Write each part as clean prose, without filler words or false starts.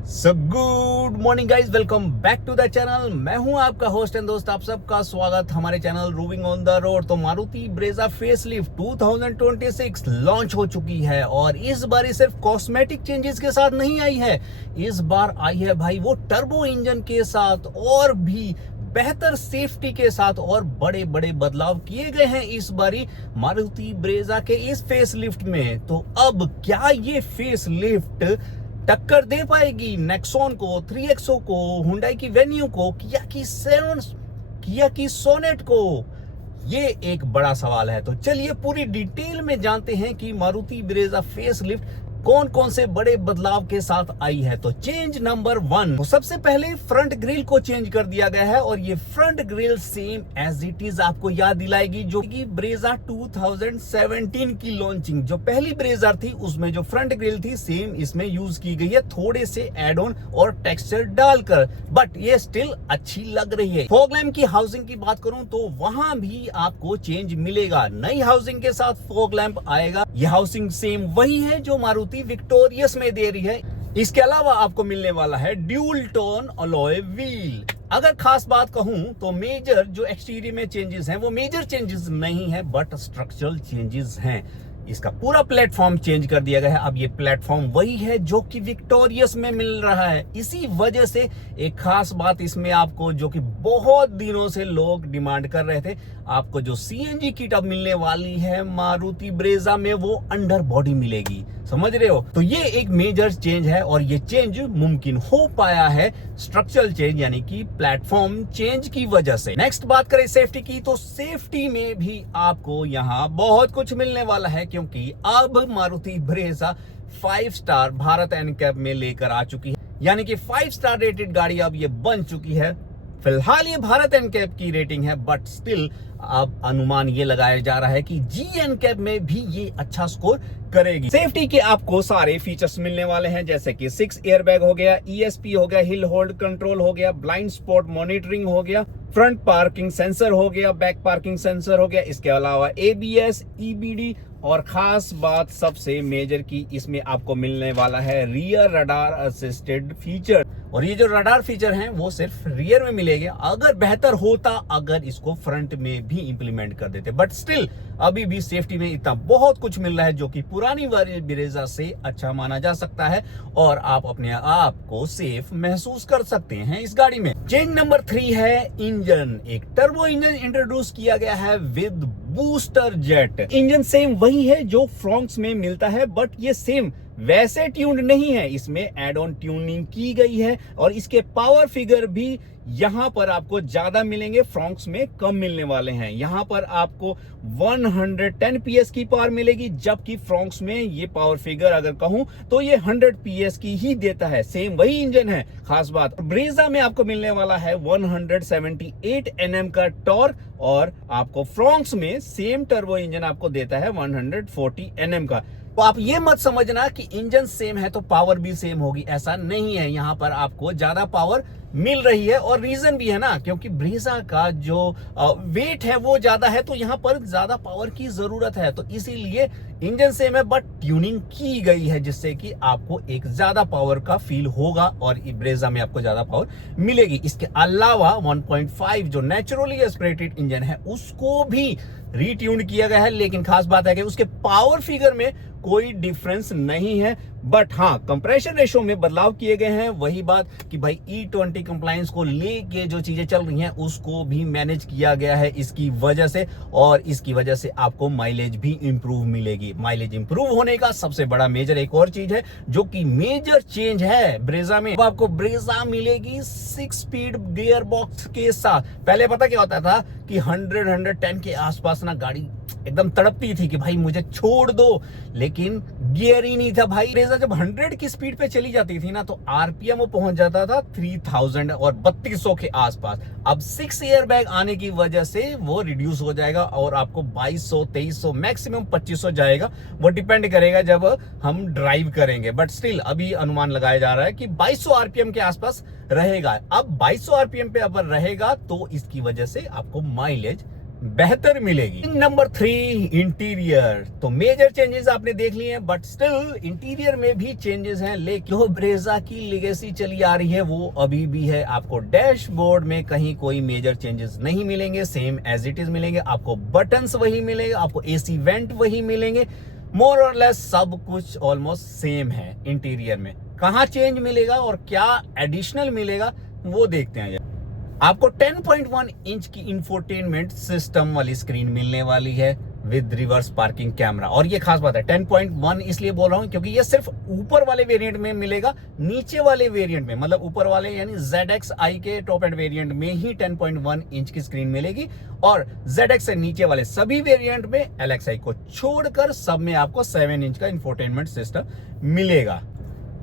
Good morning guys, welcome back to the channel. मैं हूं आपका होस्ट एंड दोस्त, आप सबका स्वागत हमारे channel roving on the road. तो मारुति ब्रेजा फेसलिफ्ट 2026 लॉन्च हो चुकी है और इस बार ये सिर्फ कॉस्मेटिक चेंजेस के साथ नहीं आई है, इस बार आई है भाई वो टर्बो इंजन के साथ और भी बेहतर सेफ्टी के साथ और बड़े बड़े बदलाव किए गए हैं इस बारी मारुति ब्रेजा के इस फेसलिफ्ट में। तो अब क्या ये फेसलिफ्ट टक्कर दे पाएगी नेक्सॉन को, 3XO को, हुंडई की वेन्यू को, किया की सोनेट को? ये एक बड़ा सवाल है। तो चलिए पूरी डिटेल में जानते हैं कि मारुति ब्रेजा फेसलिफ्ट कौन कौन से बड़े बदलाव के साथ आई है। तो चेंज नंबर 1, तो सबसे पहले फ्रंट ग्रिल को चेंज कर दिया गया है और ये front grill same as it is आपको याद दिलाएगी जो कि ब्रेजा 2017 की लॉन्चिंग जो पहली ब्रेजा थी उसमें जो फ्रंट ग्रिल थी सेम इसमें यूज की गई है, थोड़े से एड ऑन और टेक्सचर डालकर, बट ये स्टिल अच्छी लग रही है। फॉग लैम्प की हाउसिंग की बात करूं तो वहां भी आपको चेंज मिलेगा, नई हाउसिंग के साथ फॉग लैम्प आएगा। ये हाउसिंग सेम वही है जो मारुति विक्टोरियस में दे रही है। इसके अलावा आपको मिलने वाला है ड्यूल टोन अलॉय व्हील। अगर खास बात कहूं तो मेजर जो एक्सटीरियर में चेंजेस हैं वो मेजर चेंजेस नहीं है बट स्ट्रक्चरल चेंजेस हैं। इसका पूरा प्लेटफॉर्म चेंज कर दिया गया है। अब ये प्लेटफॉर्म वही है जो कि विक्टोरियस में मिल रहा है। इसी वजह से एक खास बात इसमें आपको जो कि बहुत दिनों से लोग डिमांड कर रहे थे, आपको जो सीएनजी किट अब मिलने वाली है मारुति ब्रेजा में वो अंडर बॉडी मिलेगी, समझ रहे हो? तो ये एक मेजर चेंज है और ये चेंज मुमकिन हो पाया है स्ट्रक्चरल चेंज यानी कि प्लेटफॉर्म चेंज की वजह से। नेक्स्ट बात करें सेफ्टी की, तो सेफ्टी में भी आपको यहाँ बहुत कुछ मिलने वाला है क्योंकि अब Maruti Brezza 5 star Bharat NCAP में लेकर आ चुकी है, यानी कि 5 स्टार रेटेड गाड़ी अब ये बन चुकी है। फिलहाल ये भारत एनकैप की रेटिंग है बट स्टिल अब अनुमान ये लगाया जा रहा है कि जी एनकैप में भी ये अच्छा स्कोर करेगी। सेफ्टी के आपको सारे फीचर्स मिलने वाले हैं जैसे कि 6 एयरबैग हो गया, ESP हो गया, हिल होल्ड कंट्रोल हो गया, ब्लाइंड स्पॉट मॉनिटरिंग हो गया, फ्रंट पार्किंग सेंसर हो गया, बैक पार्किंग सेंसर हो गया, इसके अलावा ABS, EBD और खास बात सबसे मेजर की इसमें आपको मिलने वाला है रियर रडार असिस्टेड फीचर। और ये जो रडार फीचर हैं वो सिर्फ रियर में मिलेंगे। अगर बेहतर होता अगर इसको फ्रंट में भी इंप्लीमेंट कर देते, बट स्टिल अभी भी सेफ्टी में इतना बहुत कुछ मिल रहा है जो कि पुरानी ब्रेजा से अच्छा माना जा सकता है और आप अपने आप को सेफ महसूस कर सकते हैं इस गाड़ी में। चेंज नंबर 3 है इंजन। एक टर्बो इंजन इंट्रोड्यूस किया गया है with booster jet. Engine same वही है जो फ्रॉन्क्स में मिलता है बट ये सेम वैसे ट्यून्ड नहीं है, इसमें एड ऑन ट्यूनिंग की गई है और इसके पावर फिगर भी यहां पर आपको ज्यादा मिलेंगे, फ्रॉन्क्स में कम मिलने वाले हैं। यहां पर आपको 110 PS की पावर मिलेगी जबकि फ्रॉन्क्स में ये पावर फिगर अगर कहूं तो ये 100 PS की ही देता है। सेम वही इंजन है। खास बात ब्रेजा में आपको मिलने वाला है 178 Nm का टॉर्क और आपको फ्रॉन्क्स में सेम टर्बो इंजन आपको देता है 140 Nm का। तो आप ये मत समझना कि इंजन सेम है तो पावर भी सेम होगी, ऐसा नहीं है। यहां पर आपको ज्यादा पावर मिल रही है और रीजन भी है ना, क्योंकि ब्रेजा का जो वेट है वो ज्यादा है तो यहां पर ज्यादा पावर की जरूरत है, तो इसीलिए इंजन सेम है बट ट्यूनिंग की गई है जिससे कि आपको एक ज्यादा पावर का फील होगा और ब्रेजा में आपको ज्यादा पावर मिलेगी। इसके अलावा 1.5 जो नेचुरली एस्पिरेटेड इंजन है उसको भी रीट्यून किया गया है, लेकिन खास बात है कि उसके पावर फिगर में कोई डिफरेंस नहीं है बट हाँ कंप्रेशन रेशो में बदलाव किए गए हैं। वही बात कि भाई E20 कंप्लायंस को लेके जो चीजें चल रही हैं उसको भी मैनेज किया गया है इसकी वजह से और इसकी वजह से आपको माइलेज भी इंप्रूव मिलेगी। माइलेज इंप्रूव होने का सबसे बड़ा मेजर एक और चीज है जो कि मेजर चेंज है ब्रेजा में। अब आपको ब्रेजा मिलेगी 6 स्पीड गियर बॉक्स के साथ। पहले पता क्या होता था कि 100-110 के आसपास ना गाड़ी एकदम तड़पती थी कि भाई मुझे छोड़ दो, लेकिन गियर ही नहीं था भाई। ब्रेजा जब 100 की स्पीड पे चली जाती थी ना तो आरपीएम वो पहुंच जाता था 3000 और 3200 के आसपास। अब 6 एयरबैग आने की वजह से वो रिड्यूस हो जाएगा और आपको 2200, 2300, मैक्सिमम 2500 जाएगा। वो डिपेंड करेगा जब हम ड्राइव करेंगे, बट स्टिल अभी अनुमान लगाया जा रहा है कि 2200 आरपीएम के आसपास रहेगा। अब 2200 आरपीएम पे अगर रहेगा तो इसकी वजह से आपको माइलेज बेहतर मिलेगी। Number 3, interior. तो मेजर चेंजेस आपने देख लिए हैं, बट स्टिल इंटीरियर में भी चेंजेस हैं, लेकिन जो ब्रेजा की लेगेसी चली आ रही है वो अभी भी है। आपको डैशबोर्ड में कहीं कोई मेजर चेंजेस नहीं मिलेंगे, सेम एज इट इज मिलेंगे। आपको बटन्स वही मिलेंगे, आपको एसी वेंट वही मिलेंगे, मोर और लेस सब कुछ ऑलमोस्ट सेम है। इंटीरियर में कहाँ चेंज मिलेगा और क्या एडिशनल मिलेगा वो देखते हैं। आपको 10.1 इंच की इंफोटेनमेंट सिस्टम वाली स्क्रीन मिलने वाली है विद रिवर्स पार्किंग कैमरा। और ये खास बात है, 10.1 इसलिए बोल रहा हूं क्योंकि ये सिर्फ ऊपर वाले वेरिएंट में मिलेगा। नीचे वाले वेरिएंट में, मतलब ऊपर वाले यानी ZXi के टॉप एंड वेरिएंट में ही 10.1 इंच की स्क्रीन मिलेगी, और ZX से नीचे वाले सभी वेरिएंट में LXi को छोड़कर सब में आपको 7 इंच का इंफोटेनमेंट सिस्टम मिलेगा।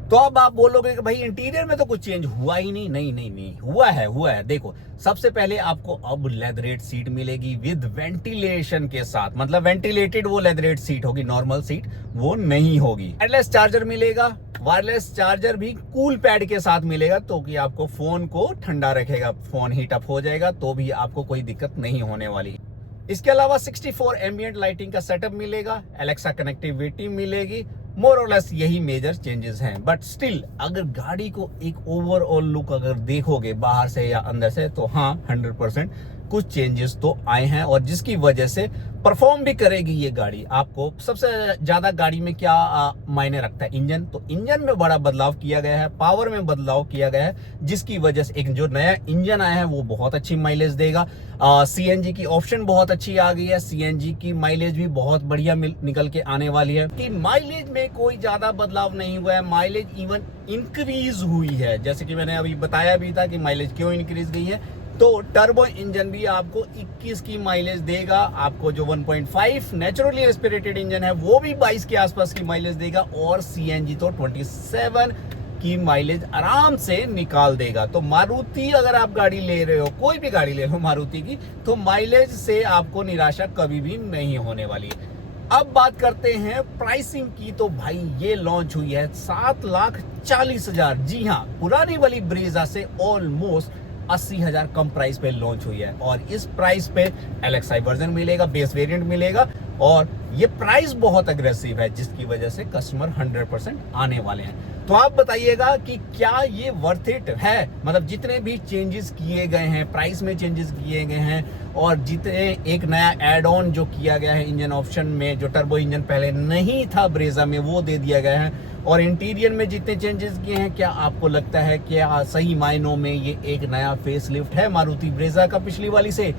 तो अब आप बोलोगे कि भाई इंटीरियर में तो कुछ चेंज हुआ ही नहीं। नहीं, हुआ है। देखो, सबसे पहले आपको अब लेदरेट सीट मिलेगी विद वेंटिलेशन के साथ, मतलब वेंटिलेटेड वो लेदरेट सीट होगी, नॉर्मल सीट वो नहीं होगी। वायरलेस चार्जर मिलेगा, वायरलेस चार्जर भी कूल पैड के साथ मिलेगा, तो कि आपको फोन को ठंडा रखेगा, फोन हीट अप हो जाएगा तो भी आपको कोई दिक्कत नहीं होने वाली। इसके अलावा 64 एम्बिएंट लाइटिंग का सेटअप मिलेगा, एलेक्सा कनेक्टिविटी मिलेगी, मोर और लेस यही मेजर चेंजेस हैं। बट स्टिल अगर गाड़ी को एक ओवरऑल लुक अगर देखोगे बाहर से या अंदर से, तो हाँ 100% कुछ चेंजेस तो आए हैं, और जिसकी वजह से परफॉर्म भी करेगी ये गाड़ी। आपको सबसे ज्यादा गाड़ी में क्या मायने रखता है? इंजन। तो इंजन में बड़ा बदलाव किया गया है, पावर में बदलाव किया गया है, जिसकी वजह से एक जो नया इंजन आया है वो बहुत अच्छी माइलेज देगा। CNG की ऑप्शन बहुत अच्छी आ गई है, CNG की माइलेज भी बहुत बढ़िया निकल के आने वाली है। कि माइलेज में कोई ज्यादा बदलाव नहीं हुआ है, माइलेज इवन इंक्रीज हुई है, जैसे कि मैंने अभी बताया भी था कि माइलेज क्यों इंक्रीज गई है। तो टर्बो इंजन भी आपको 21 की माइलेज देगा, आपको जो 1.5 नेचुरली एस्पिरेटेड इंजन है वो भी 22 के आसपास की माइलेज देगा, और CNG तो 27 की माइलेज आराम से निकाल देगा। तो मारुति अगर आप गाड़ी ले रहे हो, कोई भी गाड़ी ले लो मारुति की, तो माइलेज से आपको निराशा कभी भी नहीं होने वाली है। अब बात करते हैं प्राइसिंग की। तो भाई ये लॉन्च हुई है 7,40,000। जी हाँ, पुरानी वाली ब्रेजा से ऑलमोस्ट 80,000 कम प्राइस पे लॉन्च हुई है, और इस प्राइस पे LXi वर्जन मिलेगा, बेस वेरिएंट मिलेगा, और ये प्राइस बहुत अग्रेसिव है, जिसकी वजह से कस्टमर 100% आने वाले हैं। तो आप बताइएगा कि क्या ये वर्थ इट है? मतलब जितने भी चेंजेस किए गए हैं, प्राइस में चेंजेस किए गए हैं, और जितने एक नया एड ऑन जो किया गया है इंजन ऑप्शन में, जो टर्बो इंजन पहले नहीं था ब्रेजा में वो दे दिया गया है, और इंटीरियर में जितने चेंजेस किए हैं, क्या आपको लगता है कि सही मायनों में ये एक नया फेस लिफ्ट है मारुति ब्रेजा का पिछली वाली से?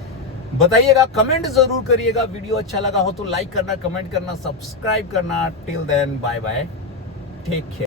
बताइएगा, कमेंट जरूर करिएगा। वीडियो अच्छा लगा हो तो लाइक करना, कमेंट करना, सब्सक्राइब करना। Till then bye bye, take care.